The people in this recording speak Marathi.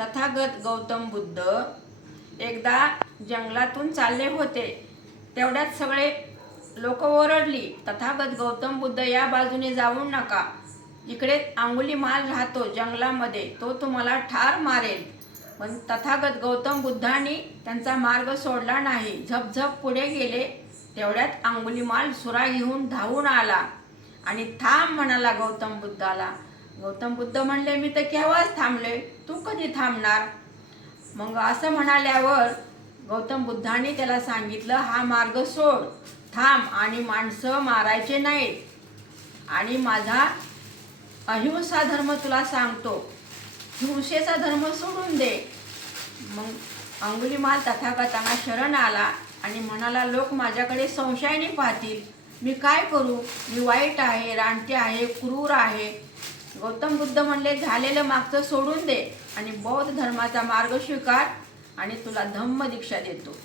तथागत गौतम बुद्ध एकदा जंगलातून चालले होते. तेवढ्यात सगळे लोक ओरडली तथागत गौतम बुद्ध या बाजूने जाऊ नका. इकडे अंगुलीमाल राहतो जंगलामध्ये तो तुम्हाला ठार मारेल. पण तथागत गौतम बुद्धांनी त्यांचा मार्ग सोडला नाही. झपझप पुढे गेले. तेवढ्यात अंगुलीमाल सुरा घेऊन धावून आला आणि थांब म्हणाला गौतम बुद्धाला गौतम बुद्ध म्हणले मी तर केव्हाच थांबले? तू कधी थांबणार? मग असं म्हणाल्यावर गौतम बुद्धाने त्याला सांगितलं हा मार्ग सोड थांब आणि माणसं मारायचे नाहीत. आणि माझा अहिंसा धर्म तुला सांगतो. हिंसेचा धर्म सोडून दे. मग अंगुलीमाल तथागतांना शरण आला आणि म्हणाला लोक माझ्याकडे संशयाने पाहतील. मी काय करू? मी वाईट आहे रानटी आहे क्रूर आहे. गौतम बुद्ध म्हणले झालेलं मागचं सोडून दे आणि बौद्ध धर्माचा मार्ग स्वीकार आणि तुला धम्म दीक्षा देतो.